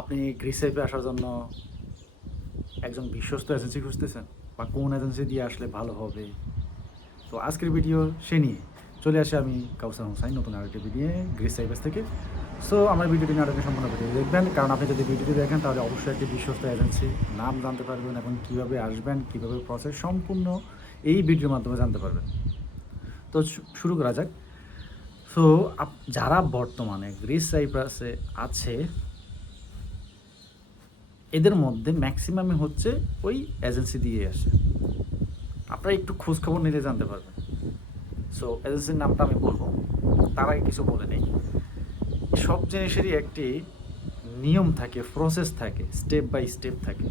আপনি গ্রিস সাইপে আসার জন্য একজন বিশ্বস্ত এজেন্সি খুঁজতেছেন বা কোন এজেন্সি দিয়ে আসলে ভালো হবে? তো আজকের ভিডিও সে নিয়ে চলে আসে আমি কাউসার হোসাইন, নতুন আরেকটি ভিডিও গ্রিস সাইপাস থেকে। সো আমার ভিডিওটি নাটকের সম্পূর্ণ ভিডিও দেখবেন। কারণ আপনি যদি ভিডিওটি দেখেন, তাহলে অবশ্যই একটি বিশ্বস্ত এজেন্সি নাম জানতে পারবেন এবং কীভাবে আসবেন, কীভাবে প্রসেস সম্পূর্ণ এই ভিডিওর মাধ্যমে জানতে পারবেন। তো শুরু করা যাক। সো যারা বর্তমানে গ্রিস সাইপ্রাসে আছে এদের মধ্যে ম্যাক্সিমামই হচ্ছে ওই এজেন্সি দিয়ে আসে। আপনারা একটু খোঁজ খবর নিলে জানতে পারবেন। সো এজেন্সির নামটা আমি বলব। তার আগে কিছু বলে নেই। সব জিনিসেরই একটি নিয়ম থাকে প্রসেস থাকে স্টেপ বাই স্টেপ থাকে।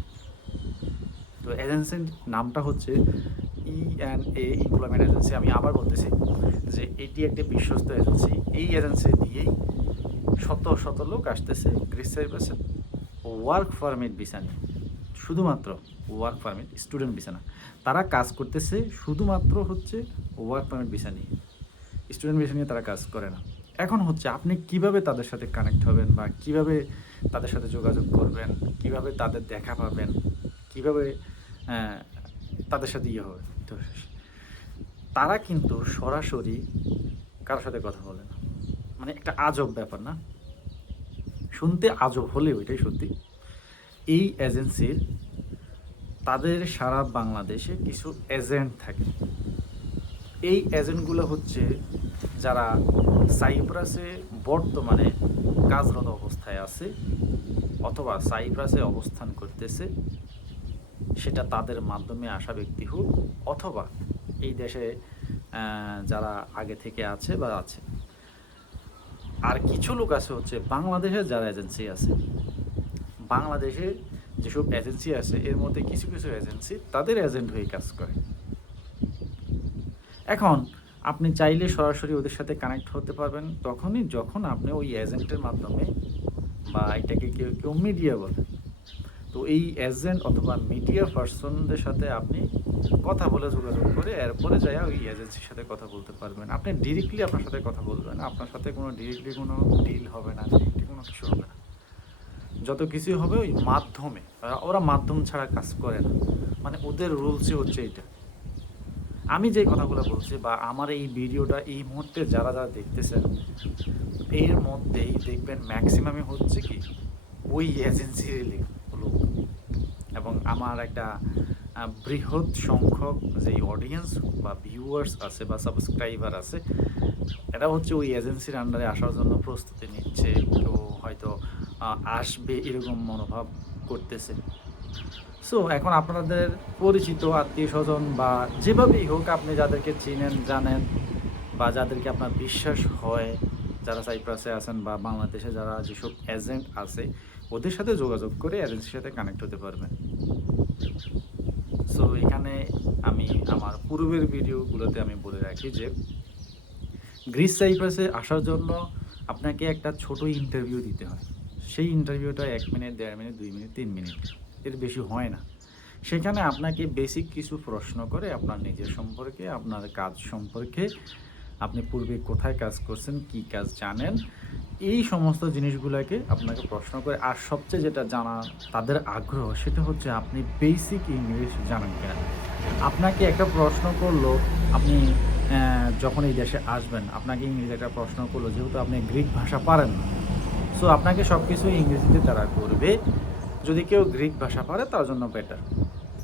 তো এজেন্সির নামটা হচ্ছে E and A employment agency আমি আবার বলতেছি যে এটি একটি বিশ্বস্ত এজেন্সি এই এজেন্সি দিয়েই শত শত লোক আসতেছে, গ্রিস সাইপ্রাসে ওয়ার্ক পারমিট নিয়ে শুধুমাত্র ওয়ার্ক পারমিট স্টুডেন্ট ভিসা না। তারা কাজ করতেছে শুধুমাত্র হচ্ছে ওয়ার্ক পারমিট ভিসা নিয়ে। স্টুডেন্ট ভিসা নিয়ে তারা কাজ করে না। এখন হচ্ছে আপনি কীভাবে তাদের সাথে কানেক্ট হবেন বা কীভাবে তাদের সাথে যোগাযোগ করবেন, কীভাবে তাদের দেখা পাবেন, কীভাবে তাদের সাথে ইয়ে হবে, তো তারা কিন্তু সরাসরি কারোর সাথে কথা বলে না। মানে একটা আজব ব্যাপার না? শুনতে আজব হলেও এটাই সত্যি, এই এজেন্সির তাদের সারা বাংলাদেশে কিছু এজেন্ট থাকে। এই এজেন্টগুলো হচ্ছে যারা সাইপ্রাসে বর্তমানে কাজরত অবস্থায় আছে অথবা সাইপ্রাসে অবস্থান করতেছে, সেটা তাদের মাধ্যমে আসা ব্যক্তি হোক অথবা এই দেশে যারা আগে থেকে আছে বা আছে। আর কিছু লোক আছে হচ্ছে বাংলাদেশে যারা এজেন্সি আছে। বাংলাদেশে যেসব এজেন্সি আছে, এর মধ্যে কিছু কিছু এজেন্সি তাদের এজেন্ট হয়ে কাজ করে। এখন আপনি চাইলে সরাসরি ওদের সাথে কানেক্ট হতে পারবেন তখনই যখন আপনি ওই এজেন্টের মাধ্যমে বা এটাকে কেউ কেউ মিডিয়া বলে। তো এই এজেন্ট অথবা মিডিয়া পার্সনদের সাথে আপনি কথা বলে যোগাযোগ করে এরপরে যাই ওই এজেন্সির সাথে কথা বলতে পারবেন। আপনি ডিরেক্টলি আপনার সাথে কথা বলবেন, আপনার সাথে কোনো ডিরেক্টলি কোনো ডিল হবে না ডিরেক্টলি কোনো কিছু হবে না। যত কিছু হবে ওই মাধ্যমে ওরা- ওরা মাধ্যম ছাড়া কাজ করে না। মানে ওদের রুলসই হচ্ছে এটা আমি যে কথাগুলো বলছি বা আমার এই ভিডিওটা এই মুহূর্তে যারা যারা দেখতেছেন, এর মধ্যেই দেখবেন ম্যাক্সিমামই হচ্ছে কি? ওই এজেন্সি এজেন্সির লোক এবং আমার একটা বৃহৎ সংখ্যক যে অডিয়েন্স বা ভিউয়ার্স আছে বা সাবস্ক্রাইবার আছে এটা হচ্ছে ওই এজেন্সির আন্ডারে আসার জন্য প্রস্তুতি নিচ্ছে। কেউ হয়তো আসবে এরকম মনোভাব করতেছে। সো এখন আপনাদের পরিচিত, আত্মীয় স্বজন বা যেভাবেই হোক আপনি যাদেরকে চিনেন, জানেন বা যাদেরকে আপনার বিশ্বাস হয়, যারা সাইপ্রাসে আছেন বা বাংলাদেশে যারা যেসব এজেন্ট আছে ওদের সাথে যোগাযোগ করে এজেন্সির সাথে কানেক্ট হতে পারবেন সো এখানে আমি আমার পূর্বের ভিডিওগুলোতে আমি বলে রাখি যে গ্রিস সাইপ্রাসে আসার জন্য আপনাকে একটা ছোট ইন্টারভিউ দিতে হয়। সেই ইন্টারভিউটা এক মিনিট দেড় মিনিট দুই মিনিট তিন মিনিট এর বেশি হয় না। সেখানে আপনাকে বেসিক কিছু প্রশ্ন করে আপনার নিজের সম্পর্কে, আপনার কাজ সম্পর্কে আপনি পূর্বে কোথায় কাজ করছেন, কি কাজ জানেন, এই সমস্ত জিনিসগুলোকে আপনাকে প্রশ্ন করে। আর সবচেয়ে যেটা জানা, তাদের আগ্রহ, সেটা হচ্ছে আপনি বেসিক ইংলিশ জানেন কিনা। আপনাকে একটা প্রশ্ন করল, আপনি যখন এই দেশে আসবেন, আপনাকে ইংরেজি একটা প্রশ্ন করল, যেহেতু আপনি গ্রিক ভাষা পারেন না। সো আপনাকে সব কিছু ইংরেজিতে তারা করবে। যদি কেউ গ্রিক ভাষা পারে, তার জন্য বেটার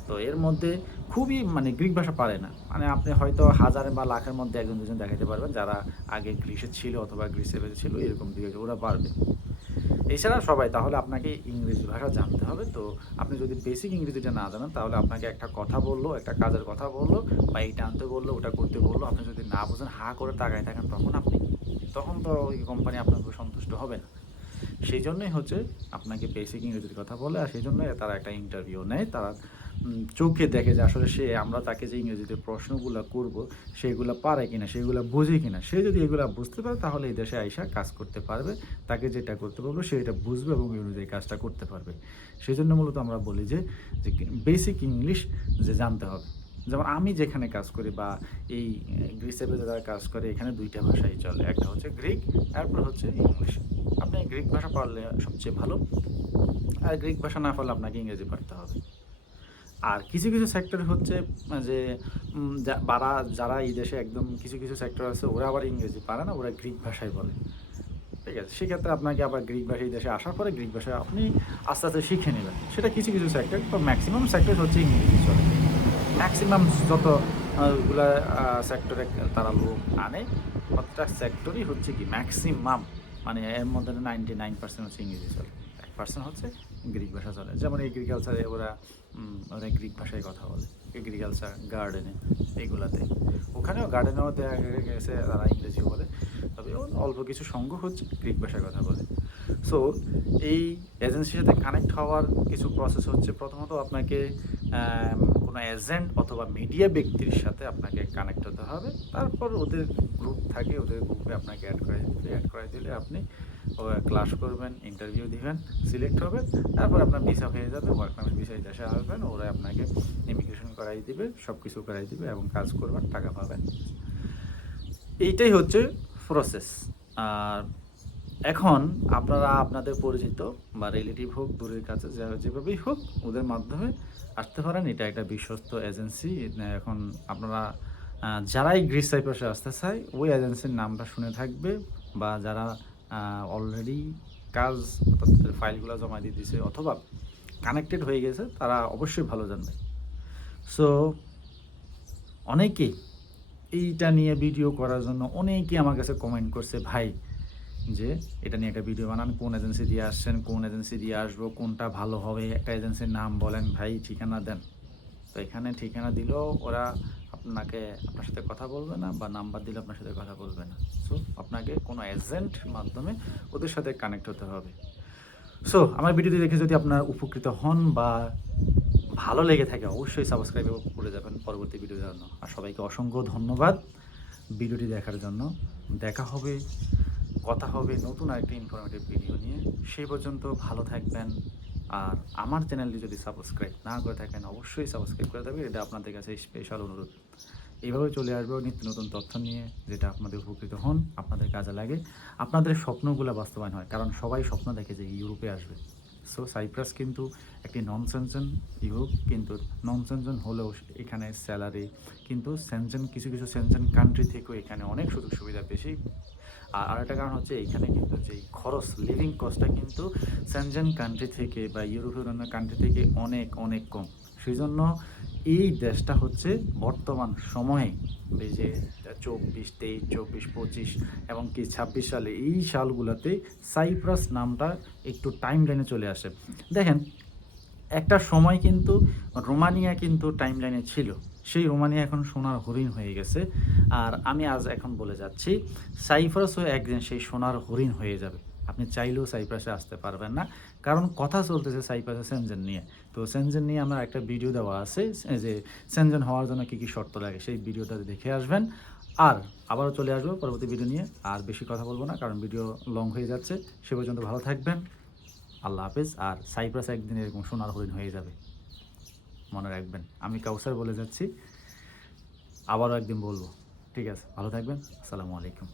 তো এর মধ্যে খুবই মানে গ্রিক ভাষা পারে না। মানে আপনি হয়তো হাজারে বা লাখের মধ্যে একজন, দুজন দেখাতে পারবেন, যারা আগে গ্রিসে ছিল অথবা গ্রিসে ছিল, এরকম দিকে ওরা পারবে। এছাড়া সবাই, তাহলে আপনাকে ইংরেজি ভাষা জানতে হবে। তো আপনি যদি বেসিক ইংরেজিটা না জানেন, তাহলে আপনাকে একটা কথা বলল, একটা কাজের কথা বলল, বা এইটা আনতে বলল, ওটা করতে বলল, আপনি যদি না বোঝেন, হা করে তাকায় থাকেন, তখন আপনি, তখন তো ওই কোম্পানি আপনার সন্তুষ্ট হবে না। সেই জন্যই হচ্ছে, আপনাকে বেসিক ইংরেজির কথা বলে, আর সেই জন্যই তারা একটা ইন্টারভিউ নেয়, তারা চোখে দেখে যে আসলে সে, আমরা তাকে যে ইংরেজিতে প্রশ্নগুলো করব, সেগুলো পারে কিনা, সেগুলো বোঝে কিনা, সে যদি এগুলো বুঝতে পারে, তাহলে এই দেশে আইসা কাজ করতে পারবে, তাকে যেটা করতে পারবে সে এটা বুঝবে এবং এই অনুযায়ী কাজটা করতে পারবে। সেই জন্য মূলত আমরা বলি যে বেসিক ইংলিশ যে জানতে হবে। যেমন আমি যেখানে কাজ করি বা এই গ্রিসে যারা কাজ করে, এখানে দুইটা ভাষাই চলে, একটা হচ্ছে গ্রিক তারপর হচ্ছে ইংলিশ আপনি গ্রিক ভাষা পারলে সবচেয়ে ভালো, আর গ্রিক ভাষা না পারলে আপনাকে ইংরেজি পড়তে হবে। আর কিছু কিছু সেক্টর হচ্ছে যে যা- যারা এই দেশে একদম কিছু কিছু সেক্টর আছে ওরা আবার ইংরেজি পারে না ওরা গ্রিক ভাষায় বলে। ঠিক আছে? সেক্ষেত্রে আপনাকে আবার গ্রিক ভাষা এই দেশে আসার পরে গ্রিক ভাষা আপনি আস্তে আস্তে শিখে নেবেন। সেটা কিছু কিছু সেক্টর তো ম্যাক্সিমাম সেক্টর হচ্ছে ইংরেজি চলে। ম্যাক্সিমাম যত আহ, সেক্টরে তারা লোক আনে প্রত্যেকটা সেক্টরই হচ্ছে কি ম্যাক্সিমাম মানে এর মধ্যে নাইনটি নাইন পার্সেন্ট হচ্ছে ইংরেজি চলে। এক পার্সেন্ট হচ্ছে গ্রিক ভাষা চলে। যেমন এগ্রিকালচারে ওরা ওরা গ্রিক ভাষায় কথা বলে। এগ্রিকালচার গার্ডেনে এইগুলাতে। ওখানেও গার্ডেনেও দেখা গেছে, তারা ইংরেজি বলে। তবে অল্প কিছু সংঘ হচ্ছে, গ্রিক ভাষায় কথা বলে। সো এই এজেন্সির সাথে কানেক্ট হওয়ার কিছু প্রসেস হচ্ছে, প্রথমত আপনাকে কোনো এজেন্ট অথবা মিডিয়া ব্যক্তির সাথে আপনাকে কানেক্ট হতে হবে। তারপর ওদের গ্রুপ থাকে, ওদের গ্রুপে আপনাকে অ্যাড করে অ্যাড করে দিলে আপনি ক্লাস করবেন ইন্টারভিউ দিবেন সিলেক্ট হবেন, তারপর আপনার ভিসা হয়ে যাবে ওয়ার্ক পারমিট ভিসা এই দেশে আসবেন ওরা আপনাকে ইমিগ্রেশন করাই দিবে সব কিছু করাই দিবে এবং কাজ করবেন, টাকা পাবেন। এইটাই হচ্ছে প্রসেস আর এখন আপনারা, আপনাদের পরিচিত বা রিলেটিভ হোক, দূরের কাছে যা- যেভাবেই হোক, ওদের মাধ্যমে আসতে পারেন। এটা একটা বিশ্বস্ত এজেন্সি এখন আপনারা যারাই গ্রিস সাইপ্রাসে আসতে চায়, ওই এজেন্সির নামটা শুনে থাকবে বা যারা অলরেডি কাজ অর্থাৎ ফাইলগুলো জমা দিয়ে দিছে অথবা কানেক্টেড হয়ে গেছে, তারা অবশ্যই ভালো জানবে। সো অনেকেই এইটা নিয়ে ভিডিও করার জন্য অনেকেই আমার কাছে কমেন্ট করছে, ভাই, যে এটা নিয়ে একটা ভিডিও বানান, কোন এজেন্সি দিয়ে আসছেন, কোন এজেন্সি দিয়ে আসব, কোনটা ভালো হবে, একটা এজেন্সির নাম বলেন, ভাই, ঠিকানা দেন। তো এখানে ঠিকানা দিলেও ওরা আপনাকে আপনার সাথে কথা বলবে না বা নাম্বার দিলে আপনার সাথে কথা বলবে না। সো আপনাকে কোনো এজেন্ট মাধ্যমে ওদের সাথে কানেক্ট হতে হবে। সো আমার ভিডিওটি দেখে যদি আপনার উপকৃত হন বা ভালো লেগে থাকে, অবশ্যই সাবস্ক্রাইব করে যাবেন পরবর্তী ভিডিওর জন্য। আর সবাইকে অসংখ্য ধন্যবাদ ভিডিওটি দেখার জন্য। দেখা হবে, কথা হবে নতুন আরেকটি ইনফরমেটিভ ভিডিও নিয়ে। সেই পর্যন্ত ভালো থাকবেন। আর আমার চ্যানেলটি যদি সাবস্ক্রাইব না করে থাকেন, অবশ্যই সাবস্ক্রাইব করে দেবেন। এটা আপনাদের কাছে স্পেশাল অনুরোধ। এইভাবে চলে আসব নিত্য নতুন তথ্য নিয়ে, যেটা আপনাদের উপকৃত হন, আপনাদের কাজে লাগে। আপনাদের স্বপ্নগুলো বাস্তবায়ন হয়, কারণ সবাই স্বপ্ন দেখে যে ইউরোপে আসবে। সো সাইপ্রাস কিন্তু একটি নন সেনজেন ইউরোপ কিন্তু নন সেনজেন হলেও এখানে স্যালারি কিন্তু সেনজেন কিছু কিছু সেনজেন কান্ট্রি থেকেও এখানে অনেক সুযোগ সুবিধা বেশি আর আরেকটা কারণ হচ্ছে এখানে কিন্তু যে খরচ লিভিং কস্টটা কিন্তু সেনজেন কান্ট্রি থেকে বা ইউরোপের অন্য কান্ট্রি থেকে অনেক অনেক কম। সেই জন্য এই দেশটা হচ্ছে বর্তমান সময়ে যে চব্বিশ, তেইশ, চব্বিশ, পঁচিশ এবং কি ছাব্বিশ সালে এই সালগুলোতে সাইপ্রাস নামটা একটু টাইম লাইনে চলে আসে। দেখেন, একটা সময় কিন্তু রোমানিয়া কিন্তু টাইম লাইনে ছিল। সেই রোমানিয়া এখন সোনার হরিণ হয়ে গেছে। আর আমি আজ এখন বলে যাচ্ছি, সাইপ্রাসও একদিন সেই সোনার হরিণ হয়ে যাবে। আপনি চাইলেও সাইপ্রাসে আসতে পারবেন না। কারণ কথা চলতেছে সাইপ্রাসে সেনজেন নিয়ে। তো সেনজেন নিয়ে আমার একটা ভিডিও দেওয়া আছে যে সেনজেন হওয়ার জন্য কী কী শর্ত লাগে সেই ভিডিওটা দেখে আসবেন। আর আবারও চলে আসব পরবর্তী ভিডিও নিয়ে। আর বেশি কথা বলব না, কারণ ভিডিও লং হয়ে যাচ্ছে। সে পর্যন্ত ভালো থাকবেন। আল্লাহ হাফেজ। আর সাইপ্রাস একদিন এরকম সোনার হরিণ হয়ে যাবে। মনে রাখবেন। আমি কাউসার বলে যাচ্ছি। আবারও একদিন বলব। ঠিক আছে, ভালো থাকবেন। আসসালামু আলাইকুম।